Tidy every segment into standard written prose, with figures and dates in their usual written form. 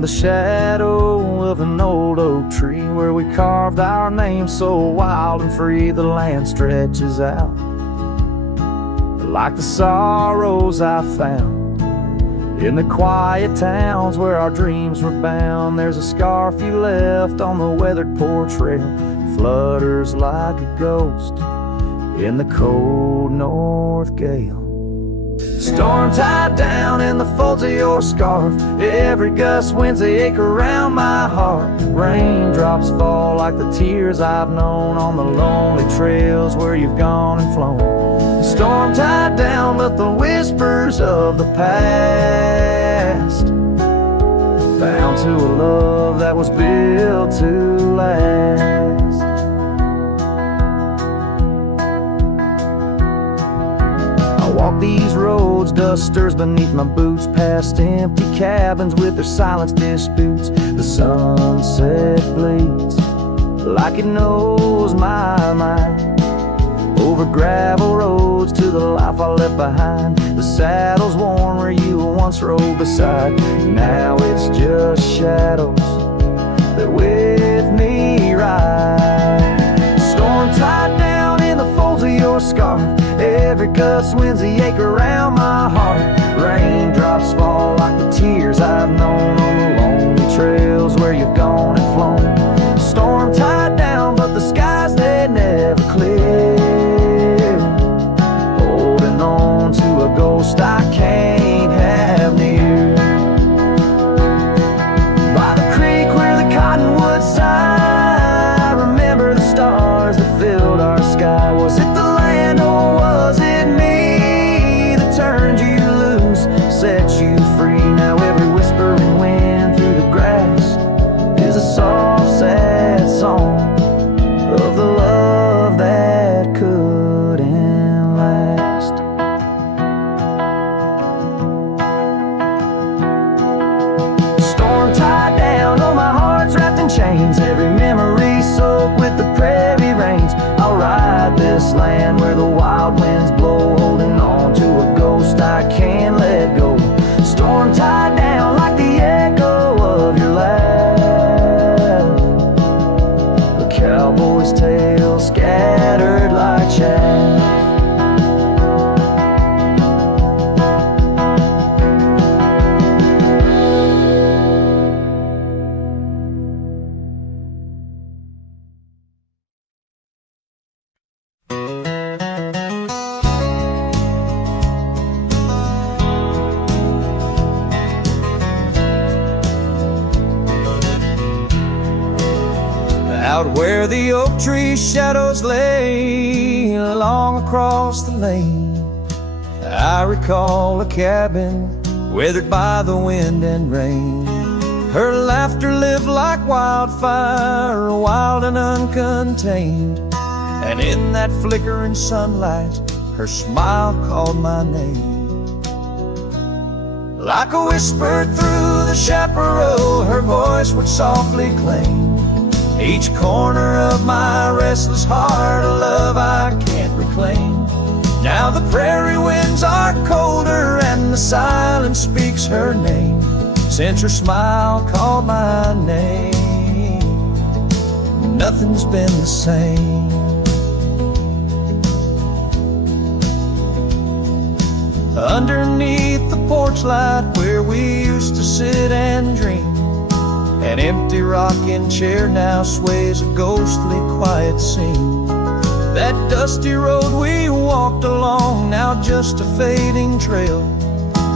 beyond the shadow of an old oak tree, where we carved our names so wild and free. The land stretches out like the sorrows I found in the quiet towns where our dreams were bound. There's a scarf you left on the weathered porch rail, flutters like a ghost in the cold north gale. Storm tied down in the folds of your scarf, every gust winds they ache around my heart. Raindrops fall like the tears I've known on the lonely trails where you've gone and flown. Storm tied down, but the whispers of the past, bound to a love that was built to last. Walk these roads, dusters beneath my boots, past empty cabins with their silence disputes. The sunset bleeds like it knows my mind, over gravel roads to the life I left behind. The saddle's worn where you once rode beside, now it's just shadows that with me ride. Storm tied down in the folds of your scarf, every gust winds the ache around my heart. Raindrops fall like the tears I've known on the lonely trails where you've gone and flown. Storm tied down, but the skies they never clear, holding on to a ghost I can't have near. By the creek where the cottonwoods sigh, I remember the stars that filled our sky. Was it the land or was it me that turned you loose, set you free? Now every whispering wind through the grass is a soft, sad song of the love that couldn't last. Storm tied down, oh my heart's wrapped in chains, every memory soaked with the prairie rains. I'll ride this land where the wild winds blow, holding on to a ghost I can't let go. Storm tied down like the echo of your laugh, a cowboy's tale scattered like chaff. Out where the oak tree shadows lay along across the lane, I recall a cabin weathered by the wind and rain. Her laughter lived like wildfire, wild and uncontained, and in that flickering sunlight her smile called my name. Like a whisper through the chaparral, her voice would softly claim each corner of my restless heart, a love I can't reclaim. Now the prairie winds are colder and the silence speaks her name, since her smile called my name. Nothing's been the same. Underneath the porch light where we used to sit and dream, an empty rocking chair now sways a ghostly quiet scene. That dusty road we walked along, now just a fading trail.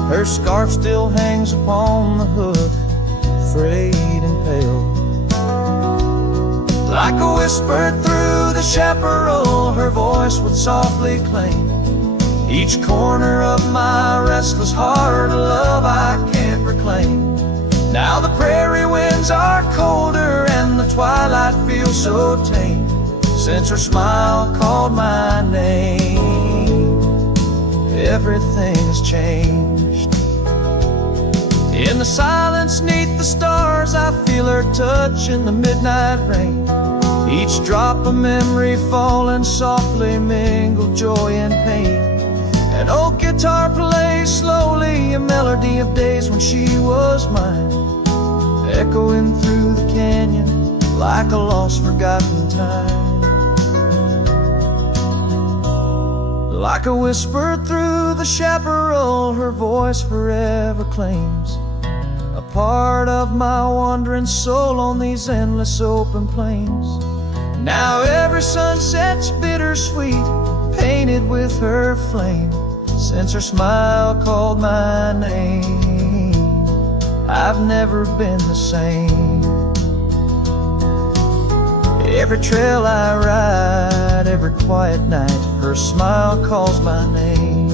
Her scarf still hangs upon the hook, frayed and pale. Like a whisper through the chaparral, her voice would softly claim each corner of my restless heart, a love I can't reclaim. Now the prairie winds are colder and the twilight feels so tame, since her smile called my name. Everything has changed. In the silence neath the stars, I feel her touch in the midnight rain. Each drop a memory falling softly, mingled joy and pain. An old guitar plays slowly a melody of days when she was mine. echoing through the canyon like a lost forgotten time. Like a whisper through the chaparral, her voice forever claims a part of my wandering soul on these endless open plains. Now every sunset's bittersweet, painted with her flame. Since her smile called my name, I've never been the same. Every trail I ride, every quiet night, her smile calls my name.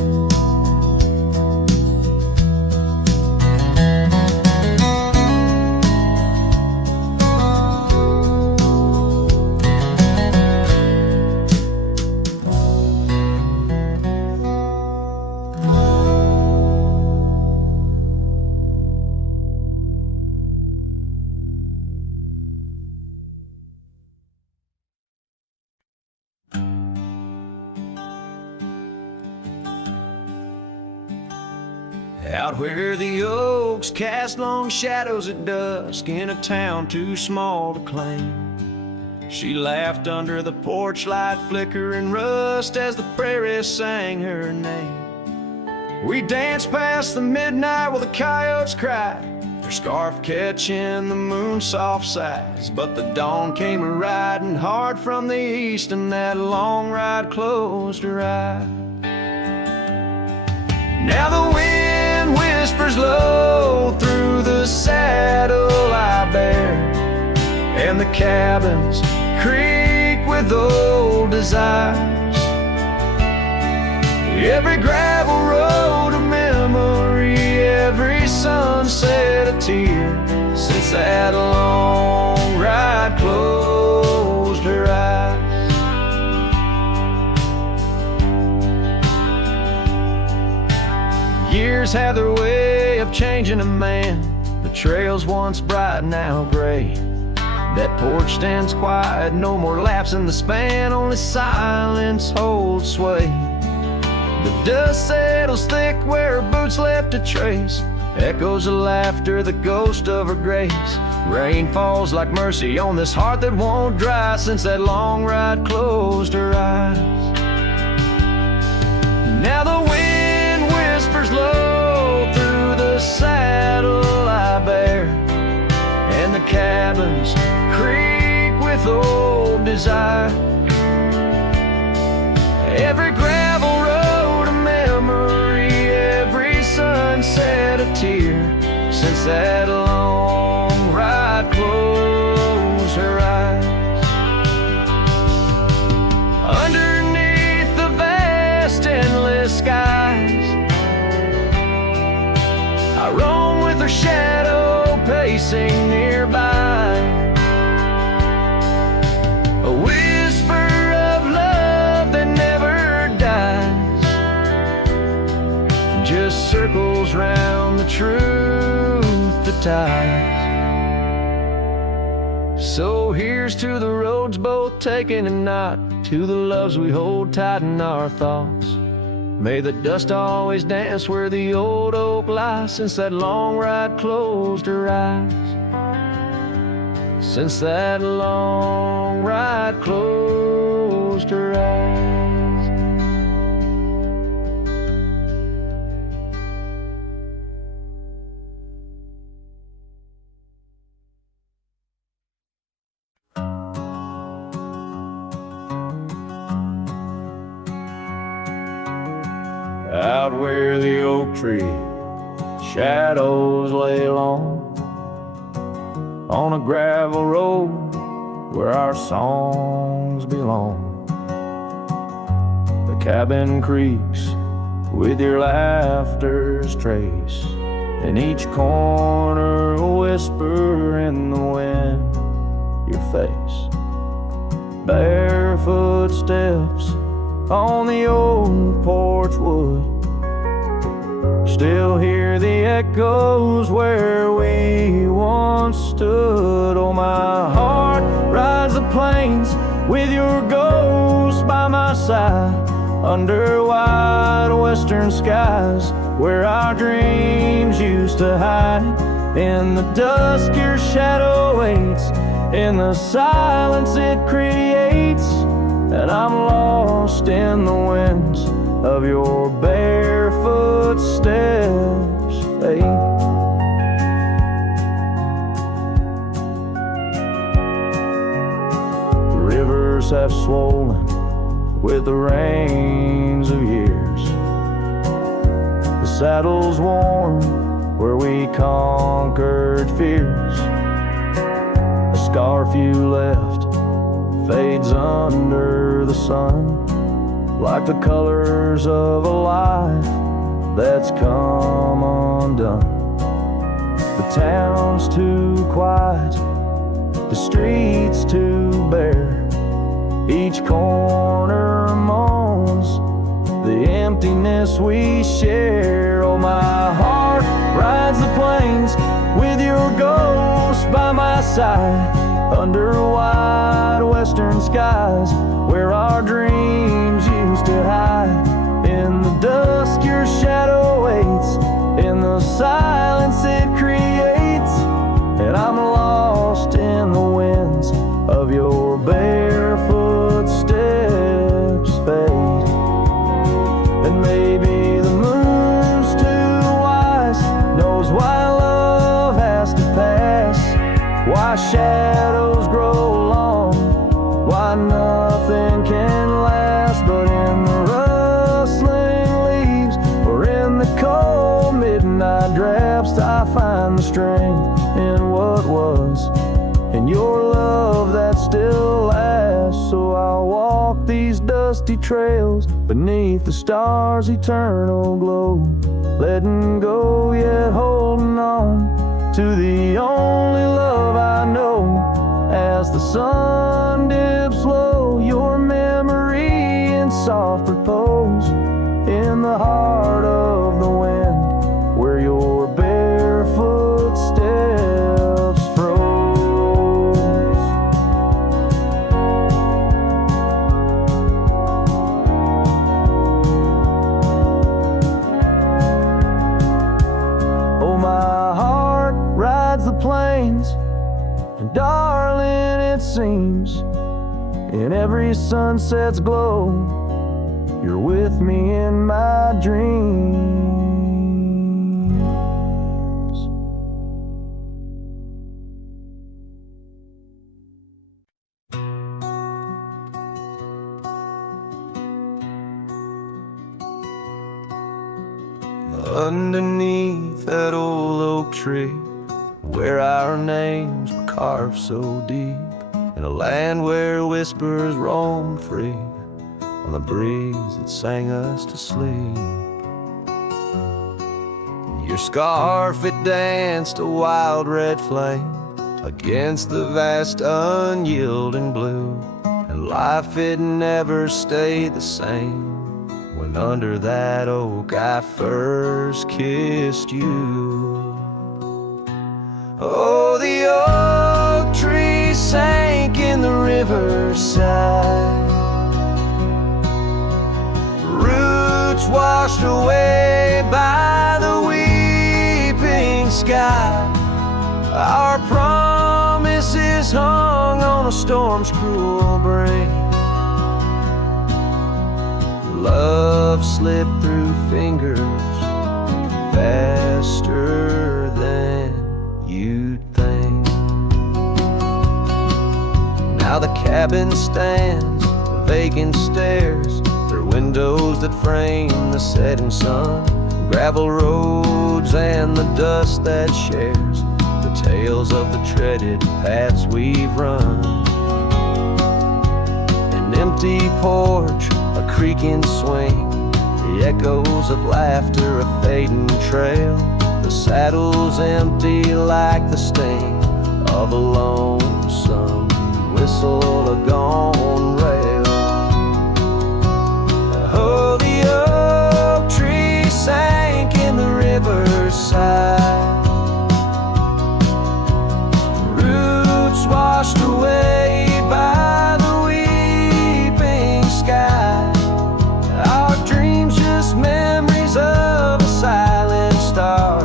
Out where the oaks cast long shadows at dusk in a town too small to claim, she laughed under the porch light flickering rust as the prairie sang her name. We danced past the midnight while the coyotes cried, their scarf catching the moon's soft sighs. But the dawn came a-riding hard from the east, and that long ride closed her eyes. Now the wind whispers low through the saddle I bear, and the cabins creak with old desires. Every gravel road a memory, every sunset a tear, since that long ride closed her eyes. Years have their way of changing a man. The trails once bright, now gray. That porch stands quiet, no more laughs in the span, only silence holds sway. The dust settles thick where her boots left a trace, echoes of laughter, the ghost of her grace. Rain falls like mercy on this heart that won't dry, since that long ride closed her eyes. Now the wind whispers low through the saddle I bear, and the cabins creak with old desire. Every gravel road a memory, every sunset a tear, since that long ride closed her eyes. Underneath the vast endless skies, I roam with her shadow pacing nearby. A whisper of love that never dies, just circles round the truth that ties. So here's to the roads both taken and not, to the loves we hold tight in our thoughts. May the dust always dance where the old oak lies, since that long ride closed her eyes. Since that long ride closed her eyes. Out where the oak tree shadows lay long, on a gravel road where our songs belong. The cabin creaks with your laughter's trace, in each corner a whisper in the wind, your face. Barefoot steps on the old porch wood, still hear the echoes where we once stood. Oh, my heart rides the plains with your ghost by my side, under wide western skies where our dreams used to hide. In the dusk your shadow waits, in the silence it creates, and I'm lost in the winds of your barefoot steps, fate. The rivers have swollen with the rains of years, the saddle's worn where we conquered fears. A scarf you left fades under the sun, like the colors of a life that's come undone. The town's too quiet, the streets too bare, each corner moans the emptiness we share. Oh, my heart rides the plains with your ghost by my side, under wide western skies where our dreams used to hide. In the dusk your shadow waits, in the silence it creates, and I'm lost in the winds of your barefoot steps, fade. And maybe the moon's too wise, knows why love has to pass, why shadows grow long, why nothing can last. But in the rustling leaves or in the cold midnight drafts, I find the strength in what was, in your love that still lasts. So I'll walk these dusty trails beneath the stars' eternal glow, letting go yet holding on to the only love I know. As the sun dips low, your memory in soft repose, in the heart of the wind where your barefoot steps froze. Oh, my heart rides the plains, and darling, it seems in every sunset's glow, you're with me in my dreams. Underneath that old oak tree, where our names were carved so deep, in a land where whispers roam free on the breeze that sang us to sleep. Your scarf, it danced a wild red flame against the vast unyielding blue, and life, it never stayed the same when under that oak I first kissed you. Oh, the oak tree sank in the riverside, roots washed away by the weeping sky. Our promises hung on a storm's cruel break. Love slipped through fingers faster than you'd think. Now the cabin stands, vacant stairs, through windows that frame the setting sun, gravel roads and the dust that shares the tales of the treaded paths we've run. An empty porch, a creaking swing, the echoes of laughter, a fading trail, the saddle's empty like the sting of a lonesome whistle, a gone rail. Oh, the oak tree sank in the riverside, roots washed away by the weeping sky. Our dreams just memories of a silent star.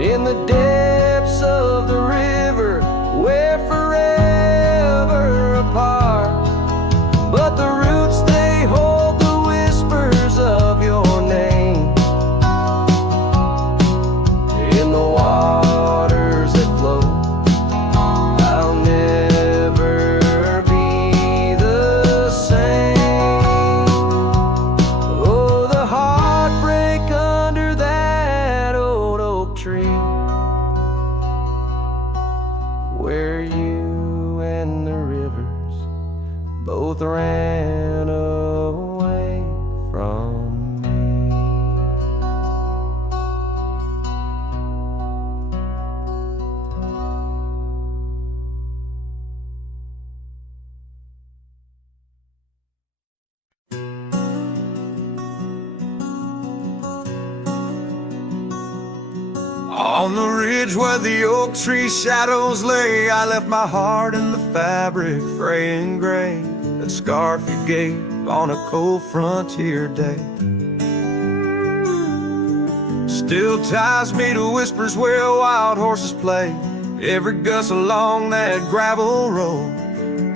in the depths of the river, we're forever apart. But the roots, they hold the whispers of your name in the waters that flow. I'll never be the same. Oh, the heartbreak under that old oak tree, where you and the rivers both ran away from me. On the ridge where the oak tree shadows lay, I left my heart in the fabric, fray and gray. That scarf you gave on a cold frontier day still ties me to whispers where wild horses play. Every gust along that gravel road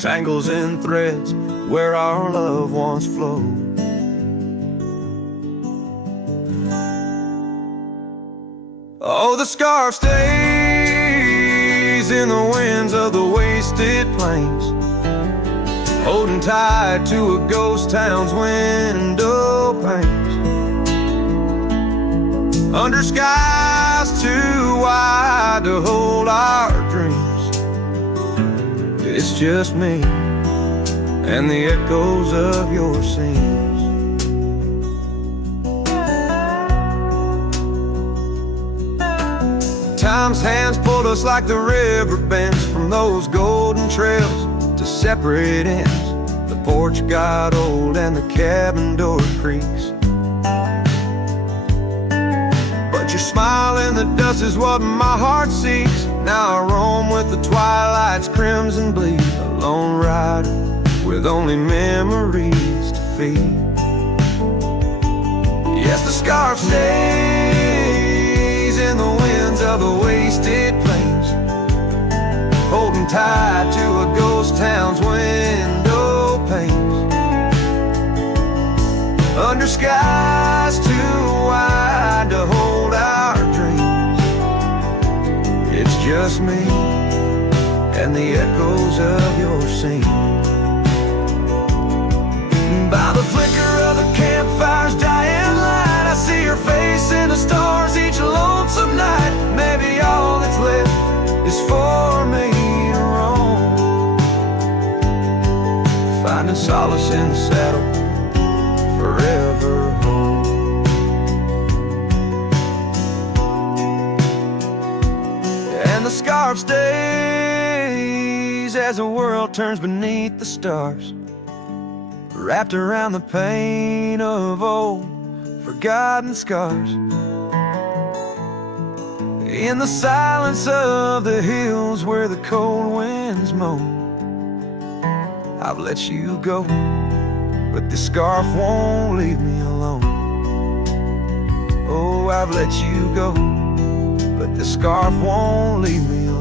tangles in threads where our love once flowed. Oh, the scarf stays in the winds of the wasted plains, holding tight to a ghost town's window panes, under skies too wide to hold our dreams. It's just me and the echoes of your scenes. Time's hands pulled us like the river bends from those golden trails to separate ends. The porch got old and the cabin door creaks, but your smile in the dust is what my heart seeks. Now I roam with the twilight's crimson bleed, a lone rider with only memories to feed. Yes, the scarf stays in the winds of the wasted plains, holding tight to a ghost town's window panes, under skies too wide to hold our dreams. It's just me and the echoes of your scene. By the flicker of the campfire's dying light, I see your face in the stars each lonesome night. Maybe all that's left is for me to roam, finding solace in the saddle, forever home. And the scarf stays as the world turns beneath the stars, wrapped around the pain of old forgotten scars. In the silence of the hills where the cold winds moan, I've let you go, but this scarf won't leave me alone. Oh, I've let you go, but this scarf won't leave me alone.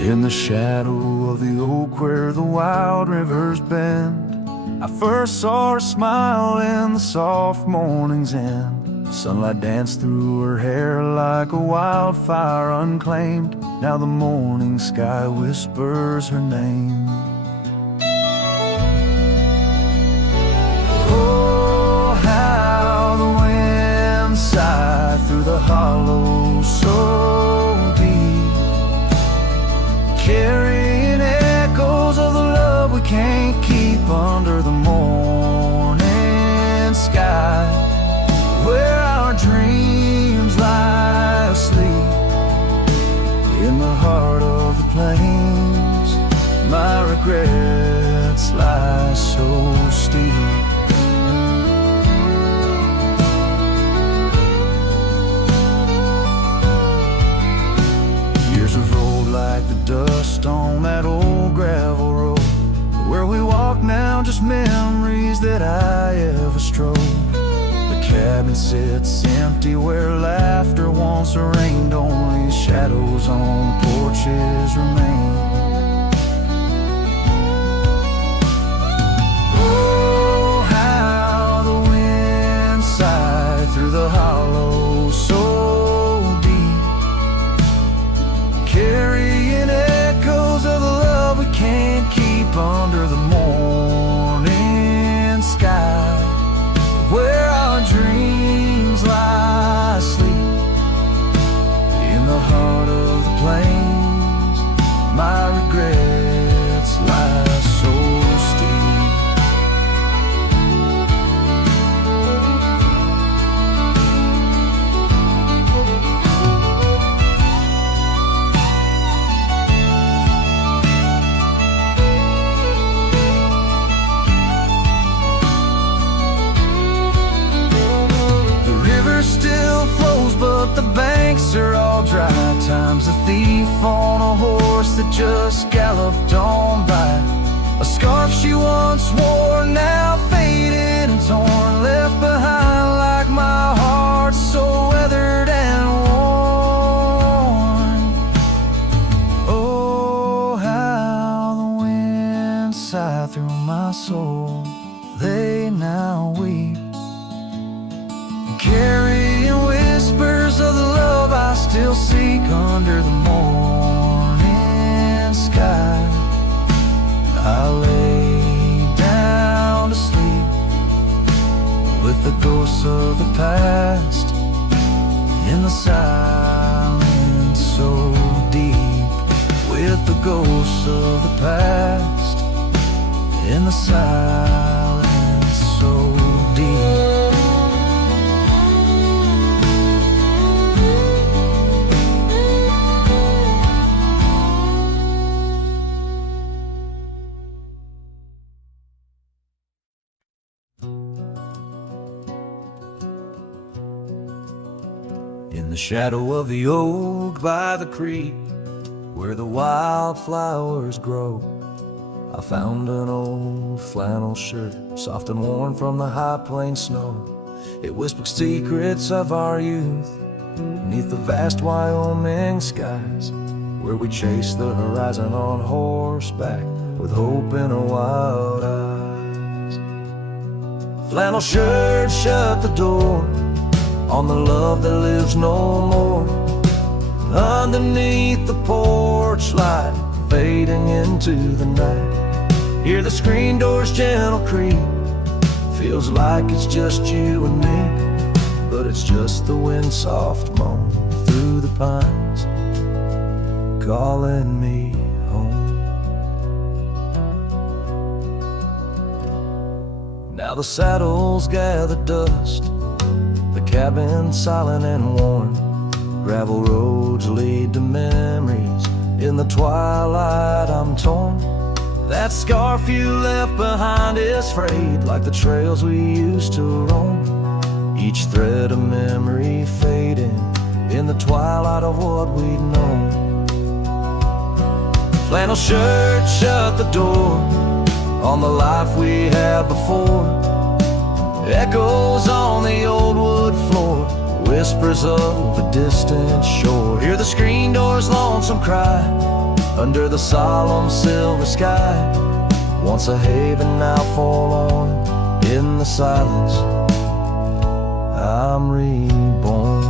In the shadow of the oak where the wild rivers bend, I first saw her smile in the soft morning's end. Sunlight danced through her hair like a wildfire unclaimed. Now the morning sky whispers her name. Oh, how the wind sighed through the hollow so deep, carrying echoes of the love we can't keep under the morning sky, where our dreams lie asleep in the heart of the plains. My I ever strode. The cabin sits empty where laughter once reigned. Only shadows on porches remain. Oh, how the wind sighed through the hollow so deep, carrying echoes of the love we can't keep under the morning sky, where our dreams lie asleep in the heart of the plains. My regrets lie so steep. Still flows, but the banks are all dry. Time's a thief on a horse that just galloped on by. A scarf she once wore, now faded and torn, left behind like my heart, so weathered and worn. Oh, how the wind sighed through my soul. They now weep, carrying whispers of the love I still seek under the morning sky. I lay down to sleep with the ghosts of the past in the silence so deep, with the ghosts of the past in the silence so deep. In the shadow of the oak by the creek, where the wildflowers grow, I found an old flannel shirt, soft and worn from the high plain snow. It whispered secrets of our youth, beneath the vast Wyoming skies, where we chased the horizon on horseback, with hope in our wild eyes. Flannel shirt shut the door on the love that lives no more. Underneath the porch light, fading into the night, hear the screen door's gentle creak. Feels like it's just you and me, but it's just the wind soft moan through the pines, calling me home. Now the saddles gather dust, the cabin silent and worn. Gravel roads lead to memories. In the twilight I'm torn. That scarf you left behind is frayed, like the trails we used to roam. Each thread a memory fading in the twilight of what we'd known. Flannel shirt shut the door on the life we had before. Echoes on the old wood floor, whispers of a distant shore. Hear the screen door's lonesome cry under the solemn silver sky. Once a haven, now forlorn. In the silence, I'm reborn.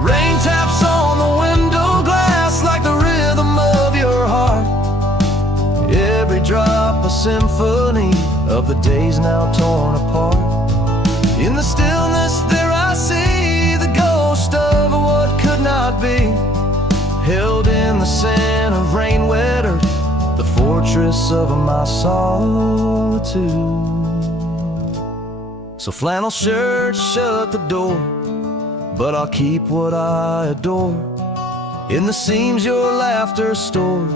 Rain taps on the window glass like the rhythm of your heart. Every drop a symphony of the days now torn apart. In the stillness there I see the ghost of what could not be, held in the scent of rain wet earth, the fortress of my solitude. So flannel shirt shut the door, but I'll keep what I adore. In the seams your laughter stored,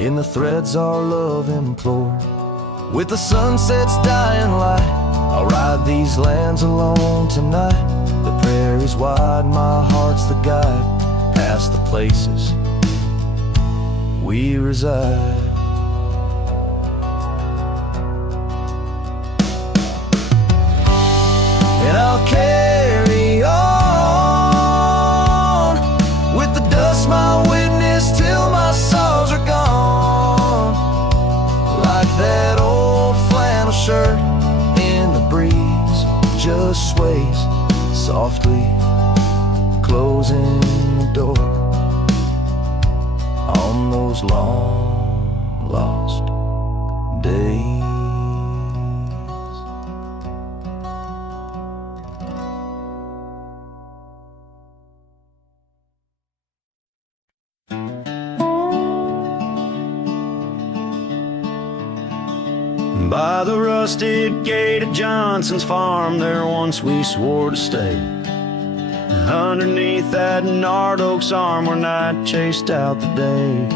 in the threads our love implored. With the sunset's dying light, I'll ride these lands alone tonight. The prairie's wide, my heart's the guide, past the places we reside. breeze just sways softly, closing the door on those long lost days. By the rusted gate of Johnson's farm, there once we swore to stay. Underneath that gnarled oak's arm, where night chased out the day.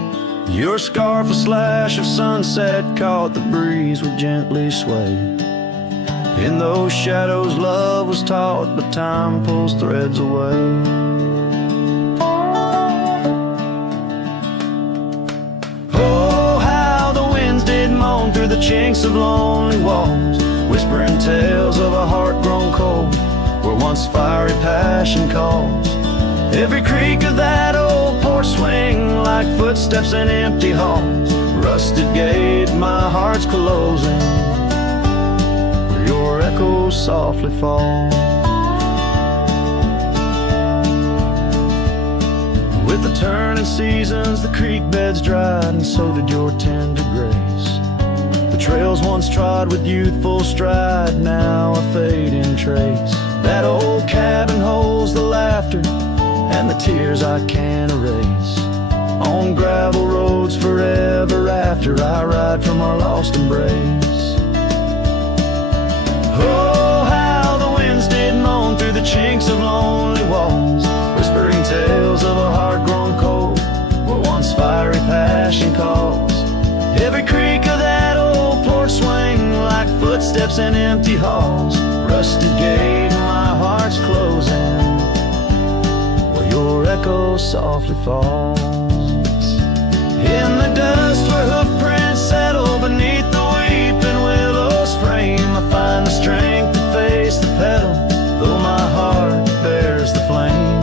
Your scarf, a slash of sunset, caught the breeze would gently sway. In those shadows love was taught, but time pulls threads away. Through the chinks of lonely walls, whispering tales of a heart grown cold, where once fiery passion calls. Every creak of that old porch swing, like footsteps in empty halls. Rusted gate, my heart's closing, where your echo softly falls. With the turning seasons, the creek beds dried, and so did your tender grace. The trails once trod with youthful stride, now a fading trace. That old cabin holds the laughter and the tears I can't erase. On gravel roads forever after, I ride from our lost embrace. Oh, how the winds did moan through the chinks of lonely walls, whispering tales of a heart grown cold, where once fiery passion calls. Every creak of that old porch swing, like footsteps in empty halls. Rusted gate, my heart's closing, where your echo softly falls. In the dust where hoofprints settle beneath the weeping willow's frame, I find the strength to face the pedal, though my heart bears the flame.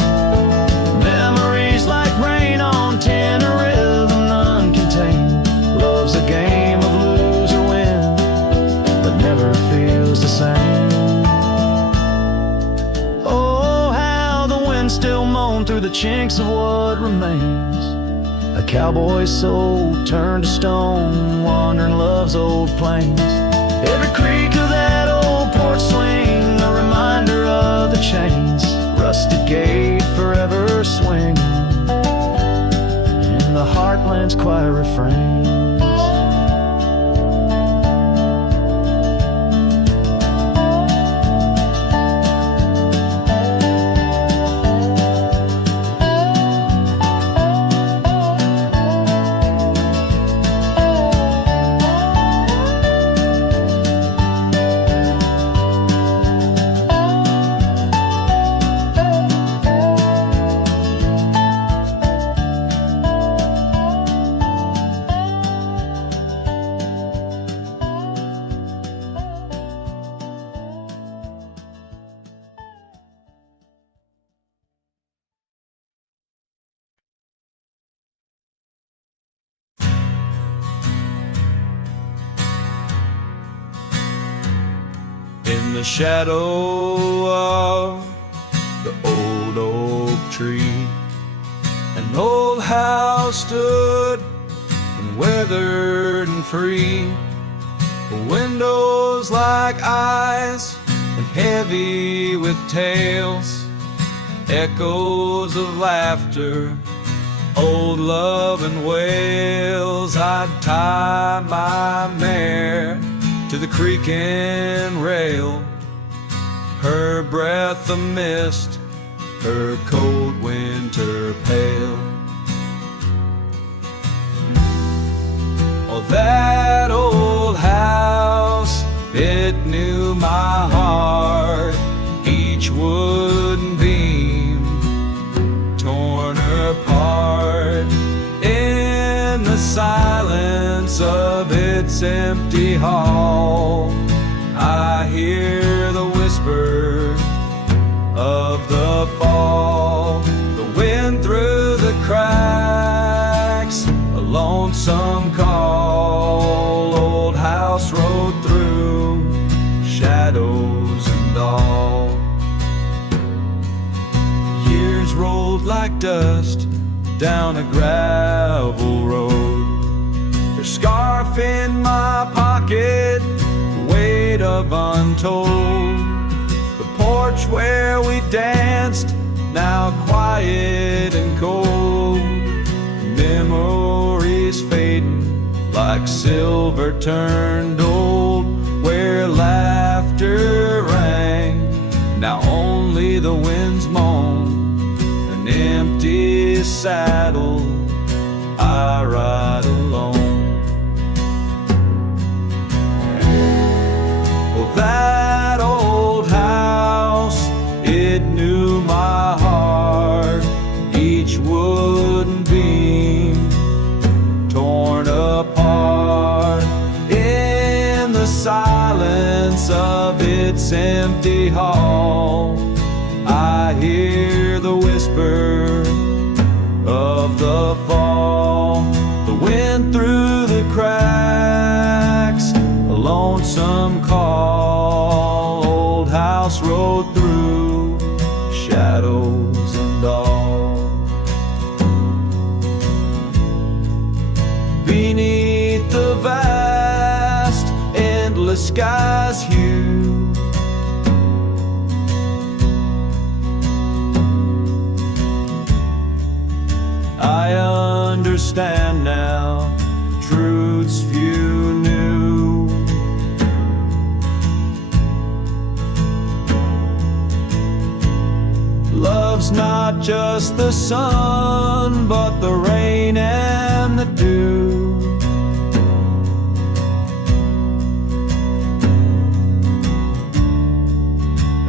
Memories like rain on tin, a rhythm none contain. Love's a game of lose or win, but never feels the same. Oh, how the wind still moan through the chinks of what remains. A cowboy's soul turned to stone, wandering love's old plains. Every creak of that old porch swing, a reminder of the chains. Rusted gate forever swinging in the heartland's quiet refrains. In the shadow of the old oak tree, an old house stood and weathered and free. The windows like eyes and heavy with tales, echoes of laughter, old love and wails. I'd tie my mare to the creaking rail, her breath a mist, her cold winter pale. Oh, that old house, it knew my heart, each wooden beam torn apart. In the silence of its empty hall, I hear the whisper of the fall. The wind through the cracks, a lonesome call. Old house road through shadow down a gravel road. Her scarf in my pocket, the weight of untold. The porch where we danced, now quiet and cold. Memories fading like silver turned old. Where laughter rang, now only the winds moan. An empty saddle, I ride alone. Well, that old house, it knew my heart. Each wooden beam torn apart. In the silence of its empty hall, I hear the whisper of the fall. The wind through the cracks, a lonesome call. Old house road through shadows and all. Beneath the vast, endless sky's hue, I understand now truths few knew. Love's not just the sun, but the rain and the dew.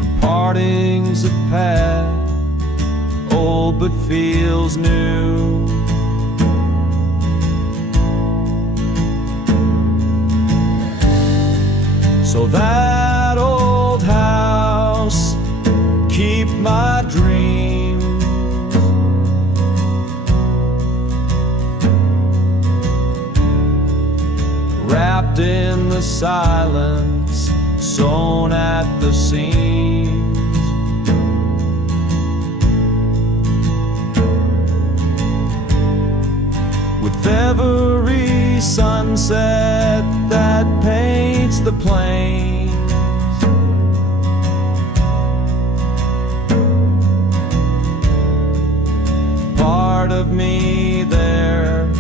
And partings of path, old but feels new. So that old house, keep my dreams. Wrapped in the silence, sewn at the seams. With every sunset that paints the plains, part of me there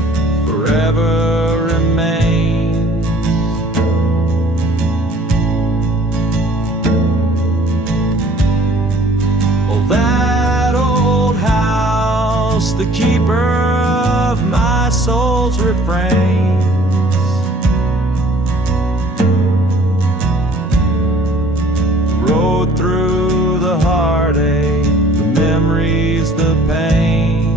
forever remains. Oh, that old house, the keeper of my soul's refrains. Rode through the heartache, the memories, the pain.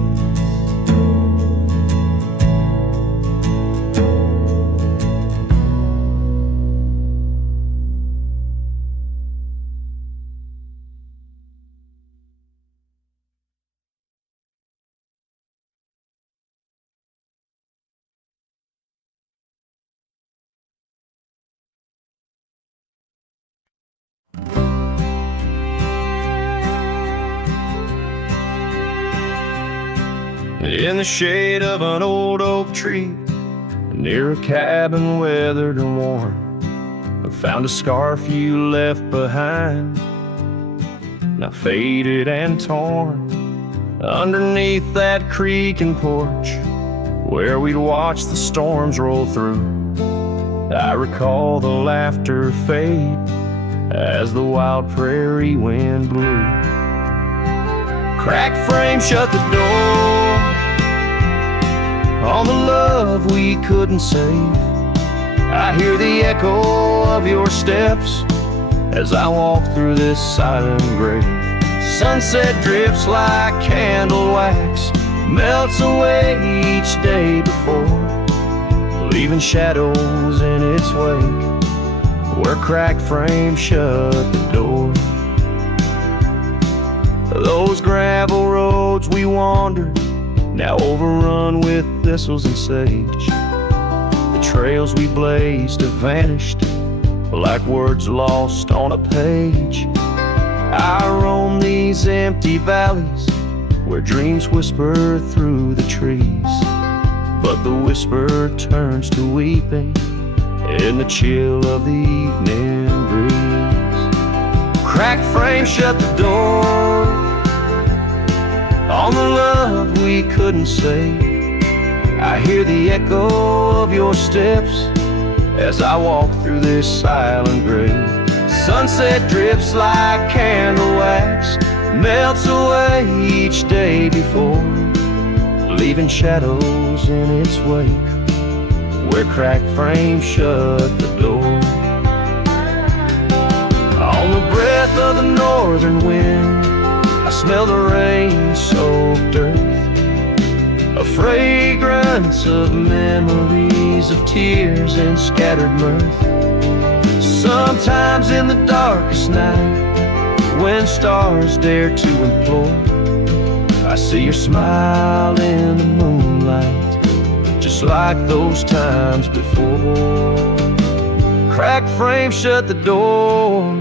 In the shade of an old oak tree, near a cabin weathered and worn, I found a scarf you left behind, now faded and torn. Underneath that creaking porch, where we'd watch the storms roll through, I recall the laughter fade as the wild prairie wind blew. Cracked frame shut the door on the love we couldn't save. I hear the echo of your steps as I walk through this silent grave. Sunset drips like candle wax, melts away each day before, leaving shadows in its wake where cracked frames shut the door. Those gravel roads we wandered, now overrun with thistles and sage. The trails we blazed have vanished like words lost on a page. I roam these empty valleys where dreams whisper through the trees, but the whisper turns to weeping in the chill of the evening breeze. Cracked frame shut the door on the love we couldn't save. I hear the echo of your steps as I walk through this silent grave. Sunset drips like candle wax, melts away each day before, leaving shadows in its wake where cracked frames shut the door. On the breath of the northern wind, I smell the rain-soaked earth, a fragrance of memories of tears and scattered mirth. Sometimes in the darkest night, when stars dare to implore, I see your smile in the moonlight, just like those times before. Cracked frame shut the door,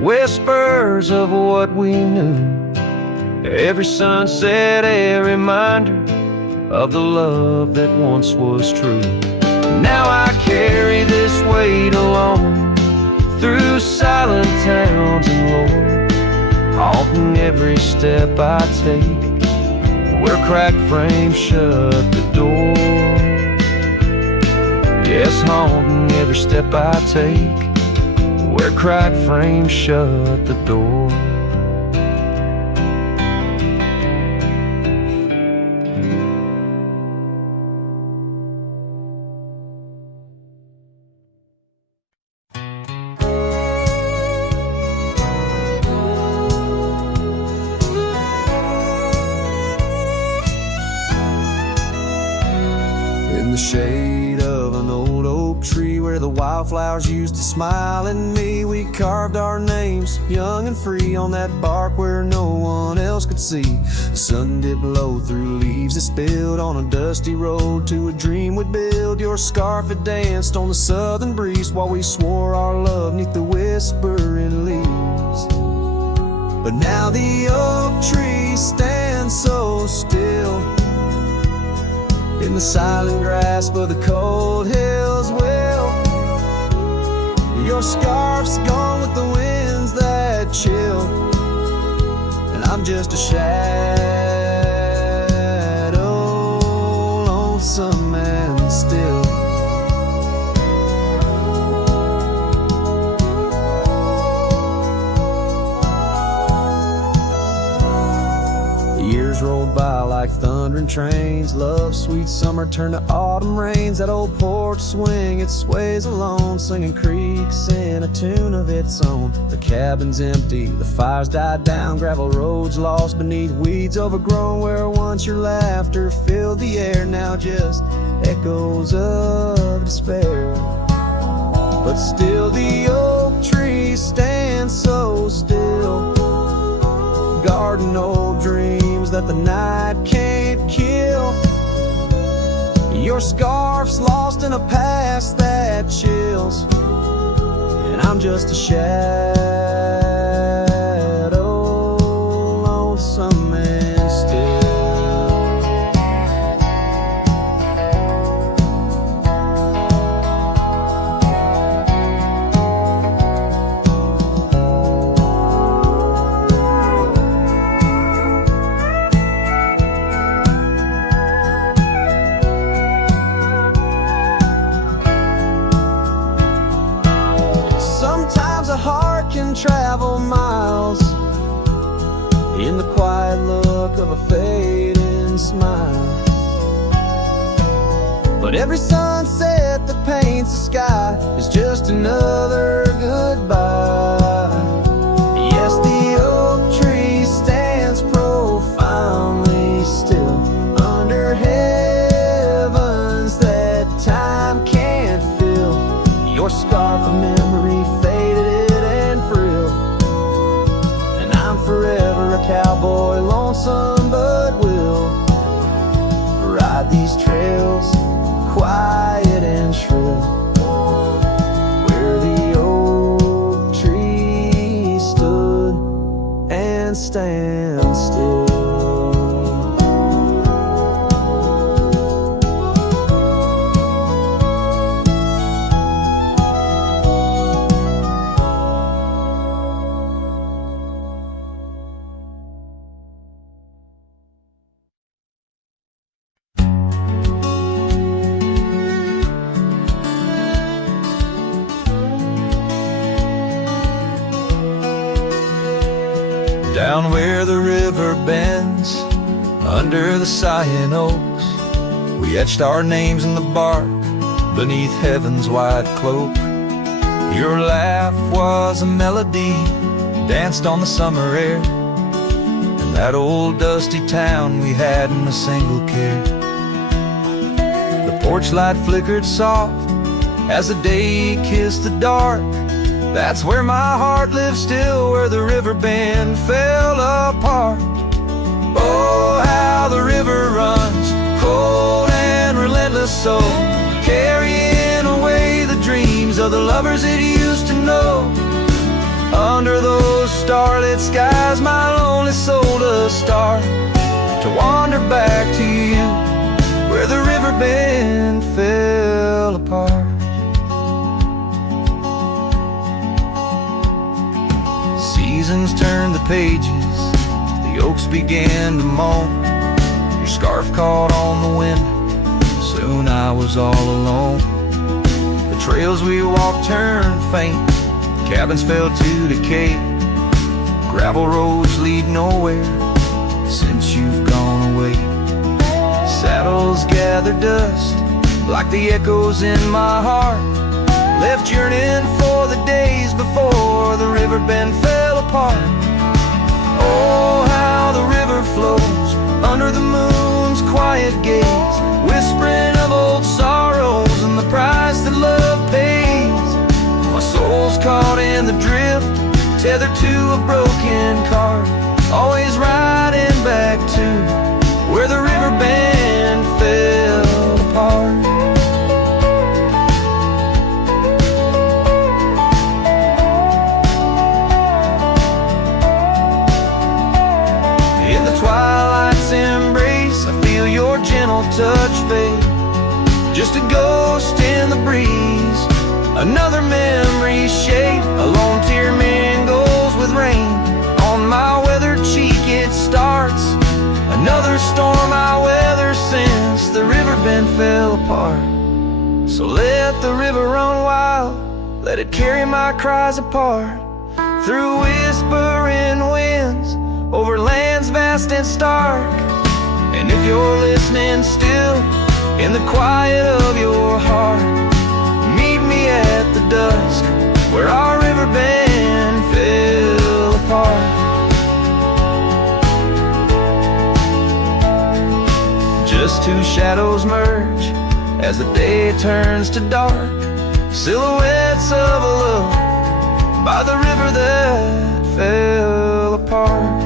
whispers of what we knew. Every sunset a reminder of the love that once was true. Now I carry this weight alone through silent towns and lore, haunting every step I take where cracked frames shut the door. Yes, haunting every step I take where cracked frames shut the door. In the shade of an old oak tree where the wildflowers used to smile at me, we carved our names, young and free, on that bark where no one else could see. The sun dipped low through leaves that spilled on a dusty road to a dream we'd build. Your scarf had danced on the southern breeze while we swore our love neath the whispering leaves. But now the oak tree stands so still in the silent grasp of the cold hills. Well, your scarf's gone with the winds that chill, and I'm just a shadow, lonesome and still. Years rolled by like thundering trains. Love's sweet summer turned to autumn rains. That old porch swing, it sways alone, singing creaks in a tune of its own. The cabin's empty, the fire's died down, gravel roads lost beneath weeds overgrown. Where once your laughter filled the air, now just echoes of despair. But still the oak tree stands so still, guarding old dreams that the night can't kill. Your scarf's lost in a past that chills, and I'm just a shadow, lonesome and still. Sometimes a heart can travel miles in the quiet look of a fading smile. But every sunset that paints the sky is just another goodbye. Yes, the oak tree stands profoundly still under heavens that time can't fill. Your scarf of memory faded and frilled, and I'm forever a cowboy, lonesome but will ride these trails quiet and shrill, where the oak tree stood and stands still. Down where the river bends, under the cyan oaks, we etched our names in the bark, beneath heaven's wide cloak. Your laugh was a melody, danced on the summer air, in that old dusty town we hadn't a single care. The porch light flickered soft as the day kissed the dark. That's where my heart lives still, where the river bend fell apart. Oh, how the river runs, cold and relentless, so carrying away the dreams of the lovers it used to know. Under those starlit skies, my lonely soul does start to wander back to you, where the river bend fell apart. Seasons turned the pages, the oaks began to moan. Your scarf caught on the wind, soon I was all alone. The trails we walked turned faint, cabins fell to decay. Gravel roads lead nowhere since you've gone away. Saddles gather dust like the echoes in my heart, left yearning for the days before the river bend fell apart. Oh, how the river flows under the moon's quiet gaze, whispering of old sorrows and the price that love pays. My soul's caught in the drift, tethered to a broken cart, always riding back to where the river bend fell apart. In the twilight's embrace, I feel your gentle touch fade, just a ghost in the breeze, another memory shade. A lone tear mingles with rain on my weathered cheek, it starts another storm I weather since the river bend fell apart. So let the river run wild, let it carry my cries apart, through whispering winds, over lands vast and stark. And if you're listening still, in the quiet of your heart, meet me at the dusk, where our river bend fell apart. Just two shadows merge as the day turns to dark, silhouettes of a love by the river that fell apart.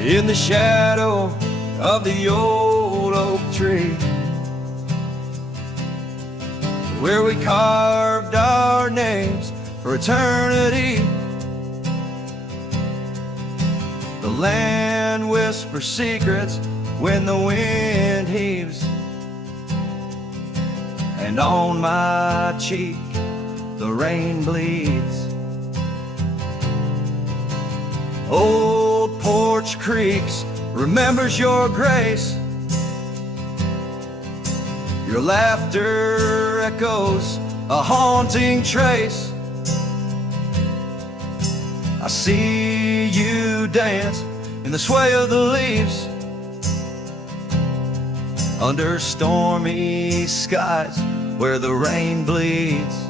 In the shadow of the old oak tree, where we carved our names for eternity, the land whispers secrets when the wind heaves, and on my cheek the rain bleeds. Old porch creaks remembers your grace, your laughter echoes a haunting trace. I see you dance in the sway of the leaves, under stormy skies where the rain bleeds.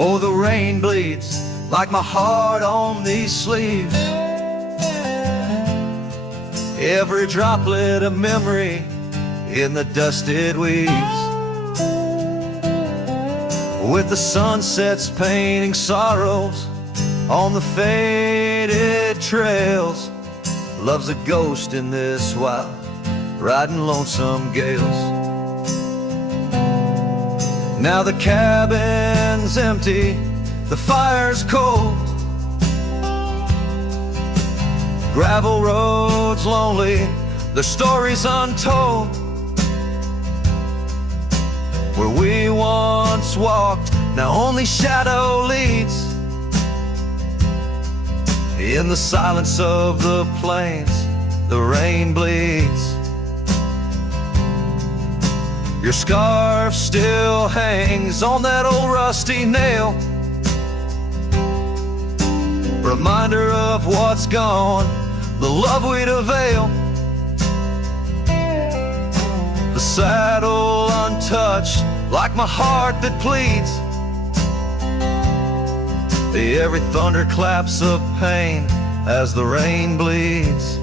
Oh, the rain bleeds like my heart on these sleeves, every droplet a memory in the dusted weeds, with the sunsets painting sorrows on the faded trails. Love's a ghost in this wild riding lonesome gales. Now the cabin's empty, the fire's cold, gravel roads lonely, their stories untold. Where we once walked, now only shadow leads. In the silence of the plains, the rain bleeds. Your scarf still hangs on that old rusty nail, reminder of what's gone, the love we'd avail. The saddle untouched, like my heart that pleads. Every thunderclaps of pain as the rain bleeds.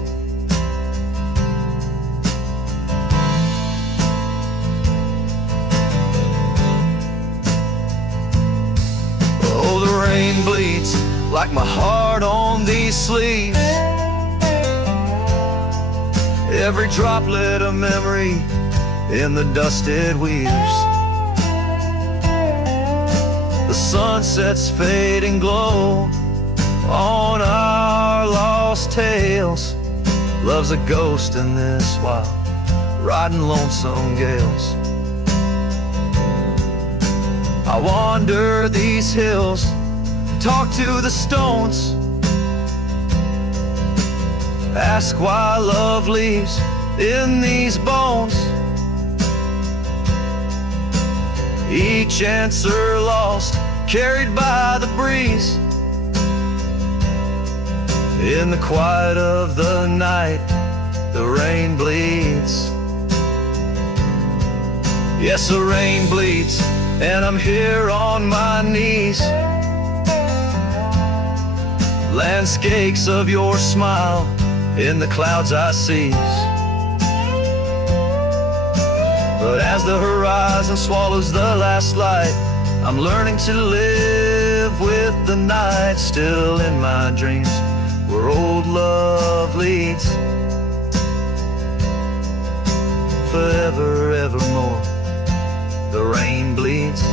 Oh, the rain bleeds like my heart on these sleeves. Every droplet of memory in the dusted weaves. The sunset's fading glow on our lost tales. Love's a ghost in this wild, riding lonesome gales. I wander these hills, talk to the stones, ask why love leaves in these bones. Each answer lost, carried by the breeze. In the quiet of the night, the rain bleeds. Yes, the rain bleeds, and I'm here on my knees. Landscapes of your smile in the clouds I seize. But as the horizon swallows the last light, I'm learning to live with the night. Still in my dreams, where old love leads. Forever, evermore, the rain bleeds.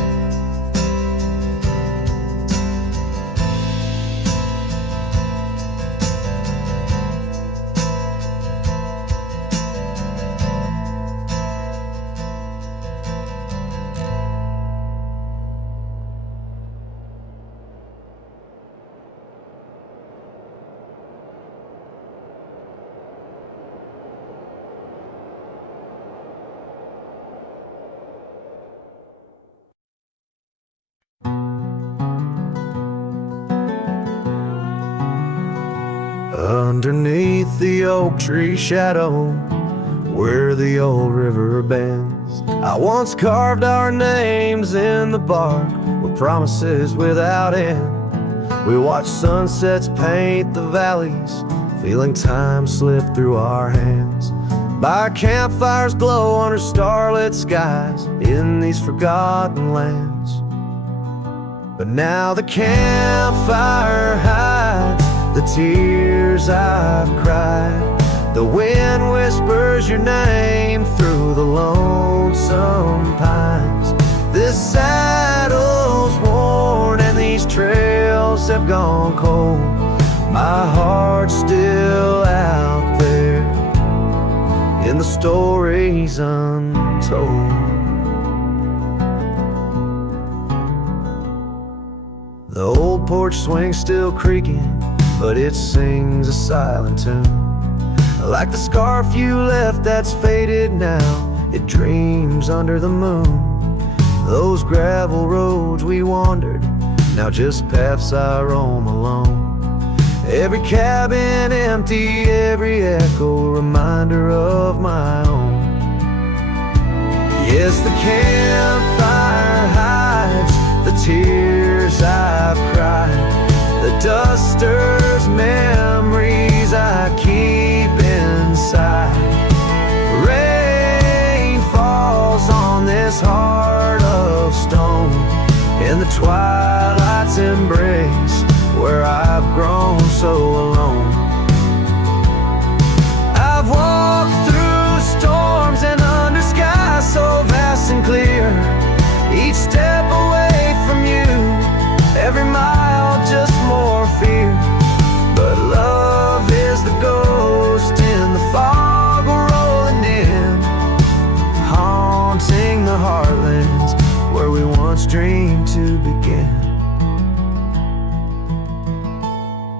Underneath the oak tree shadow, where the old river bends, I once carved our names in the bark with promises without end. We watched sunsets paint the valleys, feeling time slip through our hands. By campfires glow under starlit skies in these forgotten lands. But now the campfire hides the tears I've cried. The wind whispers your name through the lonesome pines. This saddle's worn and these trails have gone cold. My heart's still out there in the stories untold. The old porch swing's still creaking, but it sings a silent tune. Like the scarf you left that's faded now, it dreams under the moon. Those gravel roads we wandered, now just paths I roam alone. Every cabin empty, every echo reminder of my own. Yes, the campfire hides the tears I've cried, the duster's memories I keep inside. Rain falls on this heart of stone in the twilight's embrace, where I've grown so alone. I've walked through storms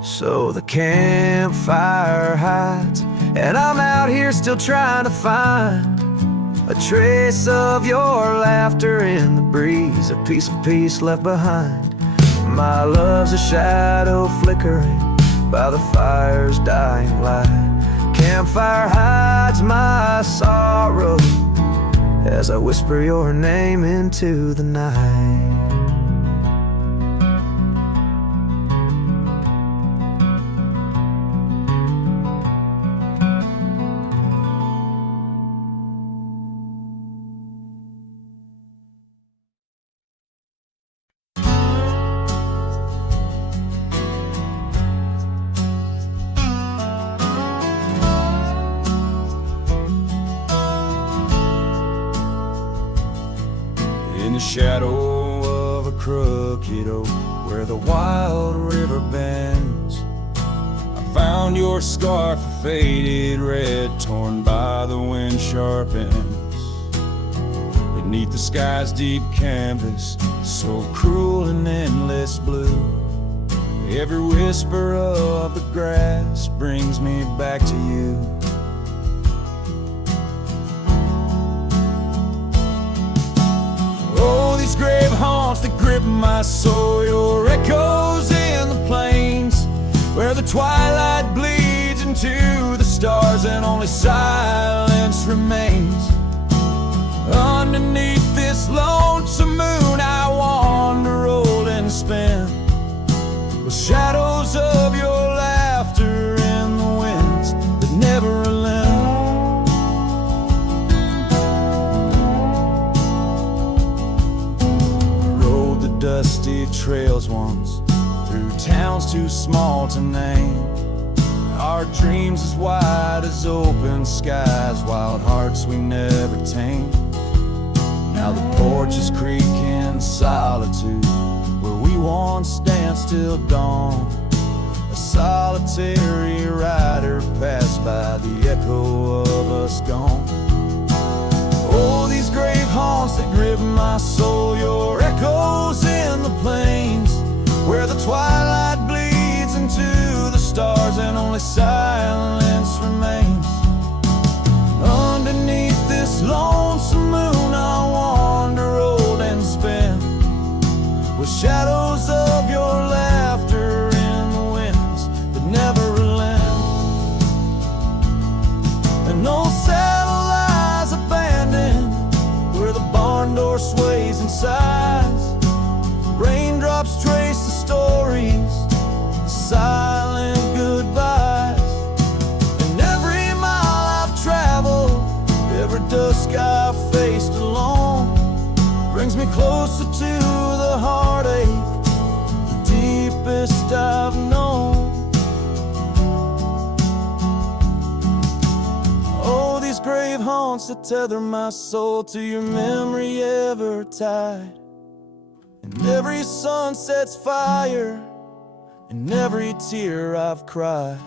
So the campfire hides, and I'm out here still trying to find a trace of your laughter in the breeze, a piece of peace left behind. My love's a shadow flickering by the fire's dying light. Campfire hides my sorrow as I whisper your name into the night. In the shadow of a crooked oak where the wild river bends, I found your scarf, a faded red, torn by the wind sharp ends. Beneath the sky's deep canvas, so cruel and endless blue, every whisper of the grass brings me back to you. These grave haunts that grip my soul, your echoes in the plains where the twilight bleeds into the stars and only silence remains. Underneath this lonesome moon I wander, roll and spin, with shadows of your laughter in the winds that never relent. Dusty trails once, through towns too small to name, our dreams as wide as open skies, wild hearts we never tamed. Now the porches creak in solitude, where we once danced till dawn. A solitary rider passed by, the echo of us gone. Oh, these grave haunts that grip my soul, your echoes in the plains where the twilight bleeds into the stars and only silence remains. Underneath this lonesome moon I wander, roll and spin, with shadows of your laughter in the winds that never relent. And no saddle lies abandoned where the barn door sways and sighs. Raindrops trace the stories, the silent goodbyes. And every mile I've traveled, every dusk I've faced alone, brings me closer to the heartache, the deepest I've known. Oh, these grave haunts that tether my soul to your memory ever tied. And every sunset's fire, and every tear I've cried.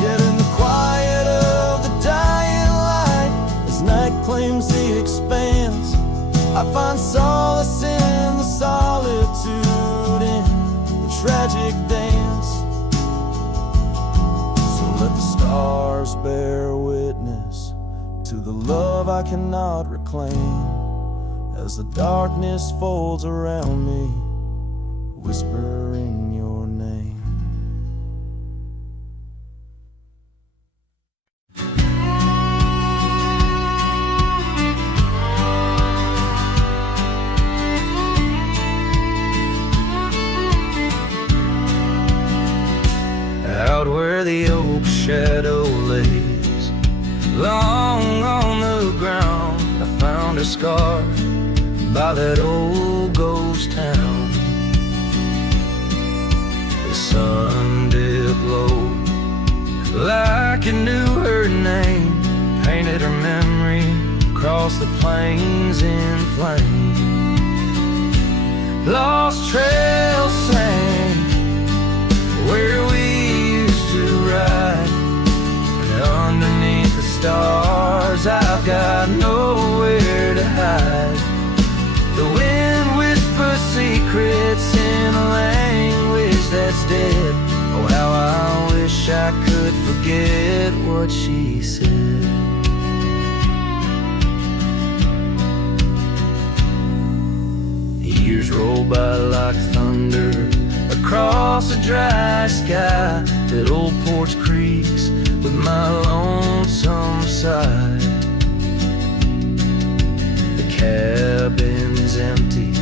Yet in the quiet of the dying light, as night claims the expanse, I find solace in the solitude, in the tragic dance. So let the stars bear witness to the love I cannot reclaim, as the darkness folds around me, whispering your name. Out where the oak shadow lays, long on the ground, I found a scar by that old ghost town. The sun dipped low, like it knew her name, painted her memory across the plains in flame. Lost trails sang where we used to ride, and underneath the stars I've got nowhere to hide. The wind whispers secrets in a language that's dead. Oh, how I could forget what she said. Years roll by like thunder across a dry sky that old porch creaks with my lonesome side. The cabin's empty,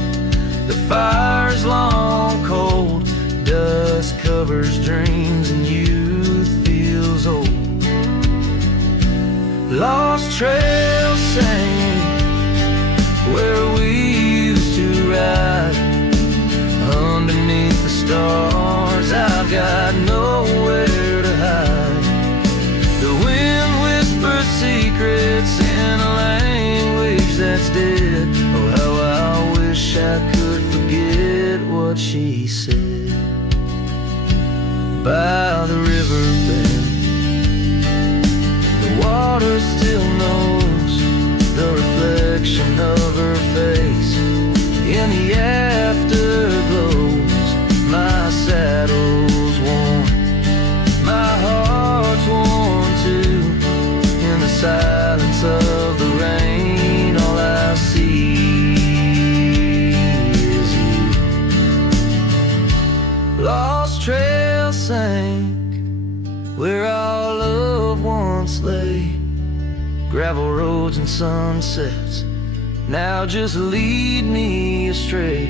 the fire's long cold, dust covers dreams and youth feels old. Lost trails sing where we used to ride underneath the stars. I've got nowhere to hide. The wind whispers secrets in a language that's dead. Oh, how I wish I could forget what she said. By the riverbed, the water still knows the reflection of her face in the afterglows. My saddle's worn, my heart's worn too. In the silence of the rain, all I see is you. Lost trail sank where our love once lay. Gravel roads and sunsets now just lead me astray.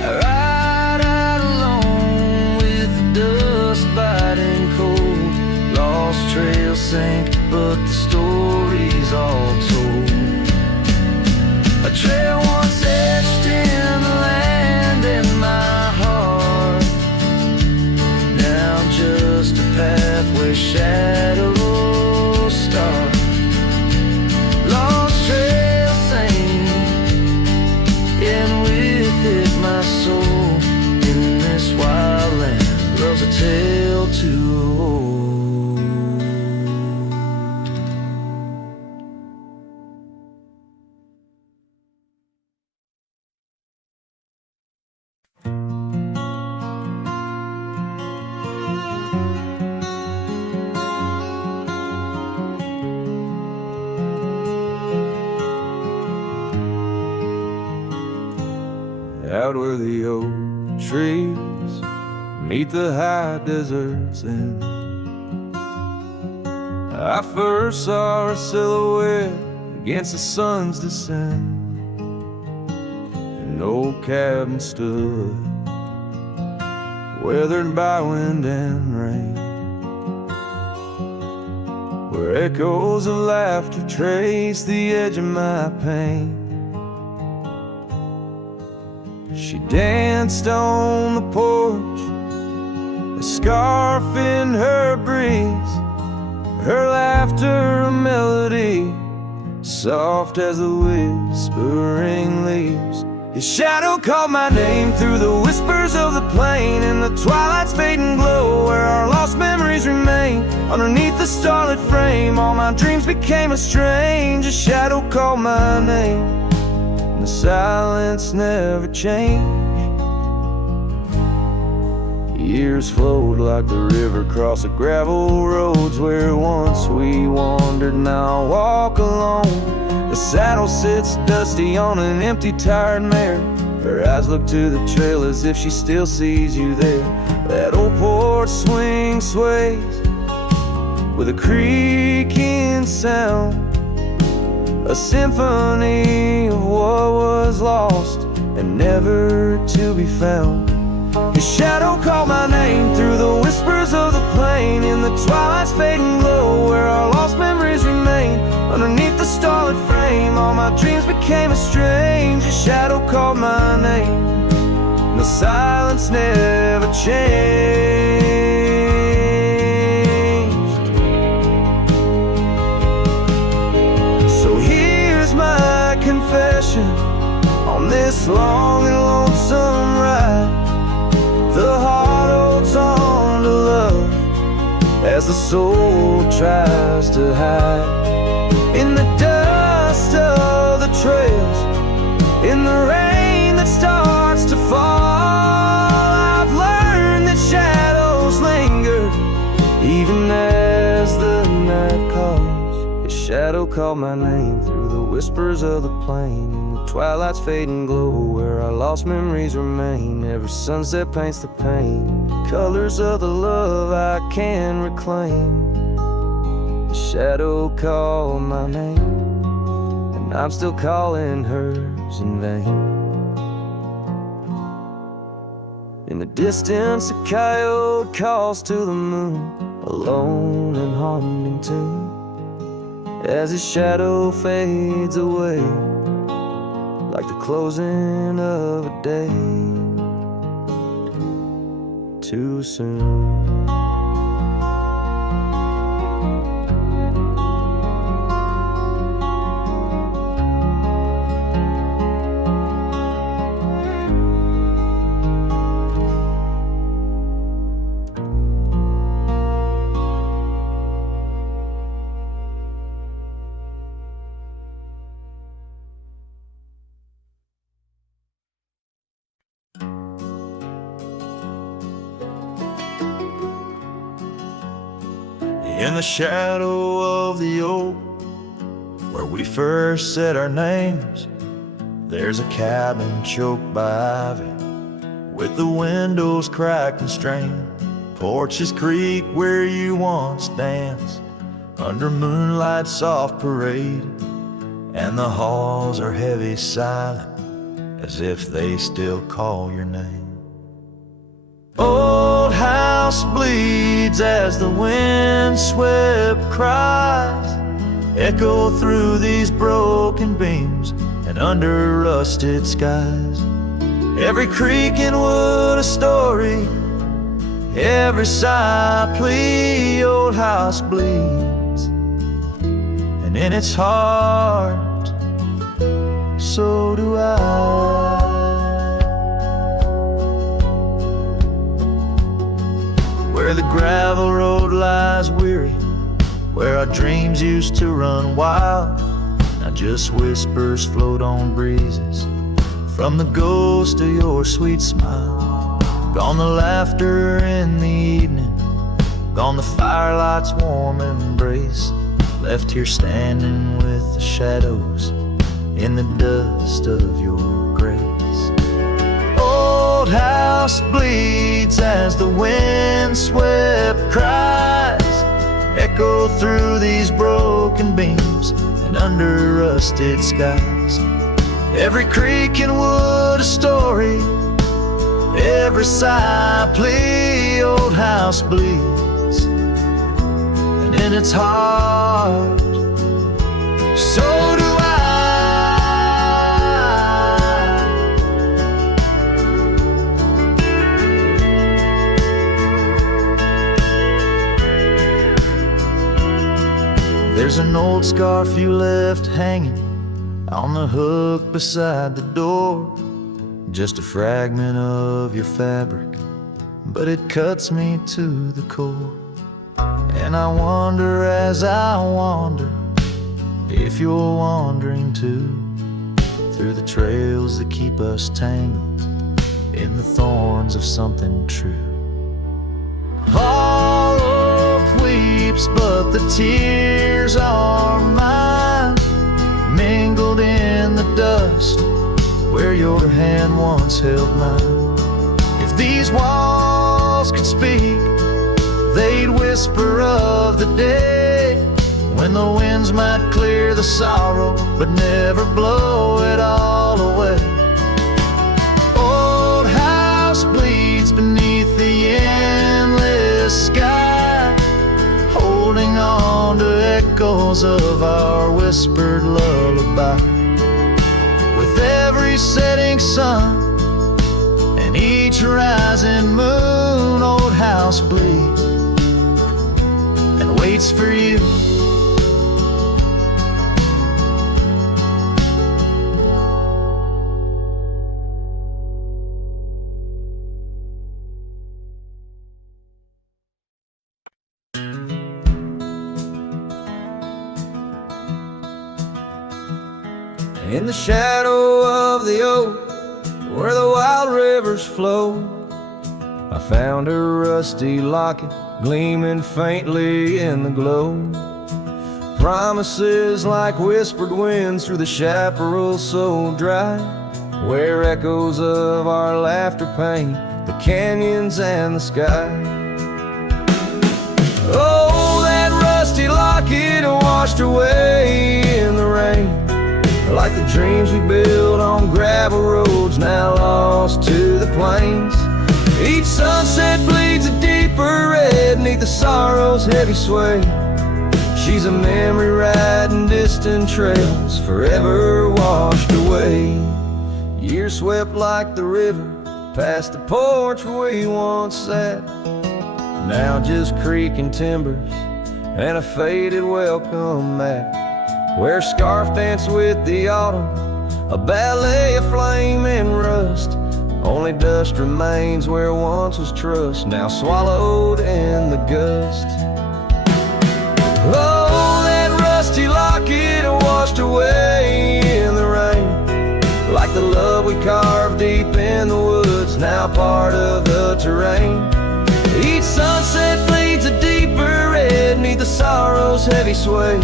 I ride out alone with the dust biting cold. Lost trail sank, but the story's all told. A trail once etched in the land and my heart, now just a path where shadows start. Lost trail sank, and with it my soul in this wild land loves a tale to hold. Out where the old trees meet the high deserts and I first saw her silhouette against the sun's descent. An old cabin stood, weathered by wind and rain, where echoes of laughter trace the edge of my pain. She danced on the porch, a scarf in her breeze, her laughter a melody, soft as the whispering leaves. His shadow called my name through the whispers of the plain, in the twilight's fading glow where our lost memories remain. Underneath the starlit frame, all my dreams became a strange. A shadow called my name, and the silence never changed. Years flowed like the river across the gravel roads where once we wandered, now I walk alone. The saddle sits dusty on an empty, tired mare. Her eyes look to the trail as if she still sees you there. That old porch swing sways with a creaking sound, a symphony of what was lost and never to be found. His shadow called my name through the whispers of the plain, in the twilight's fading glow where our lost memories remain. Underneath the starlit frame, all my dreams became a strange. His shadow called my name, and the silence never changed. So here's my confession on this long and lonesome ride. The heart holds on to love as the soul tries to hide. In the dust of the trails, in the rain that starts to fall, I've learned that shadows linger called my name through the whispers of the plain. In the twilight's fading glow, where our lost memories remain. Every sunset paints the pain, colors of the love I can reclaim. The shadow called my name, and I'm still calling hers in vain. In the distance, a coyote calls to the moon, a lone and haunting tune, as his shadow fades away, like the closing of a day too soon. In the shadow of the oak, where we first said our names, there's a cabin choked by ivy, with the windows cracked and strained. Porches creak where you once danced, under moonlight's soft parade, and the halls are heavy silent, as if they still call your name. Old house bleeds as the wind-swept cries echo through these broken beams and under rusted skies. Every creak in wood a story, every sigh a plea. Old house bleeds, and in its heart, so do I. Where the gravel road lies weary, where our dreams used to run wild, now just whispers float on breezes from the ghost of your sweet smile. Gone the laughter in the evening, gone the firelight's warm embrace, left here standing with the shadows in the dust of your grace. Old house bleeds as the wind-swept cries echo through these broken beams and under rusted skies. Every creak in wood a story, every sigh a plea. Old house bleeds, and in its heart, so do I. There's an old scarf you left hanging on the hook beside the door, just a fragment of your fabric, but it cuts me to the core. And I wonder as I wander, if you're wandering too, through the trails that keep us tangled in the thorns of something true. Hollow weeps, but the tears are mine, mingled in the dust where your hand once held mine. If these walls could speak, they'd whisper of the day when the winds might clear the sorrow but never blow it all away. Old house bleeds beneath the endless sky, holding on to echoes of our whispered lullaby. With every setting sun and each rising moon, old house bleeds and waits for you. In the shadow of the oak, where the wild rivers flow, I found a rusty locket gleaming faintly in the glow. Promises like whispered winds through the chaparral so dry, where echoes of our laughter paint the canyons and the sky. Oh, that rusty locket washed away in the rain, like the dreams we built on gravel roads now lost to the plains. Each sunset bleeds a deeper red neath the sorrow's heavy sway. She's a memory riding distant trails, forever washed away. Years swept like the river past the porch where we once sat, now just creaking timbers and a faded welcome mat, where scarf danced with the autumn, a ballet of flame and rust. Only dust remains where once was trust, now swallowed in the gust. Oh, that rusty locket washed away in the rain, like the love we carved deep in the woods, now part of the terrain. Each sunset bleeds a deeper red neath the sorrow's heavy sway.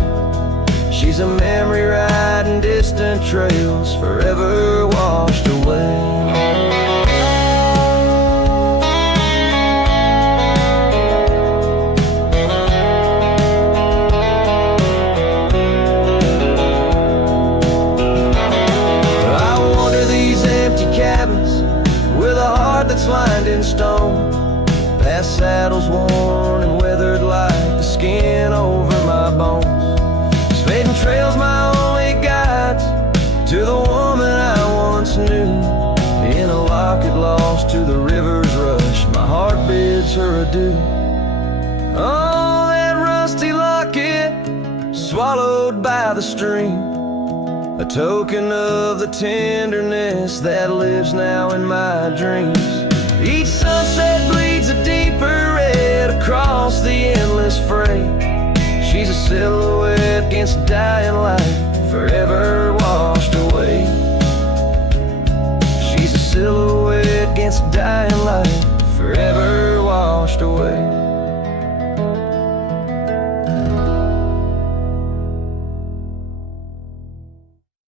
She's a memory riding distant trails, forever washed away. Lined in stone, past saddles worn and weathered like the skin over my bones. These fading trails my only guides to the woman I once knew. In a locket lost to the river's rush, my heart bids her adieu. Oh, that rusty locket swallowed by the stream, a token of the tenderness that lives now in my dreams. Each sunset bleeds a deeper red across the endless freight. She's a silhouette against dying light, forever washed away. She's a silhouette against dying light, forever washed away.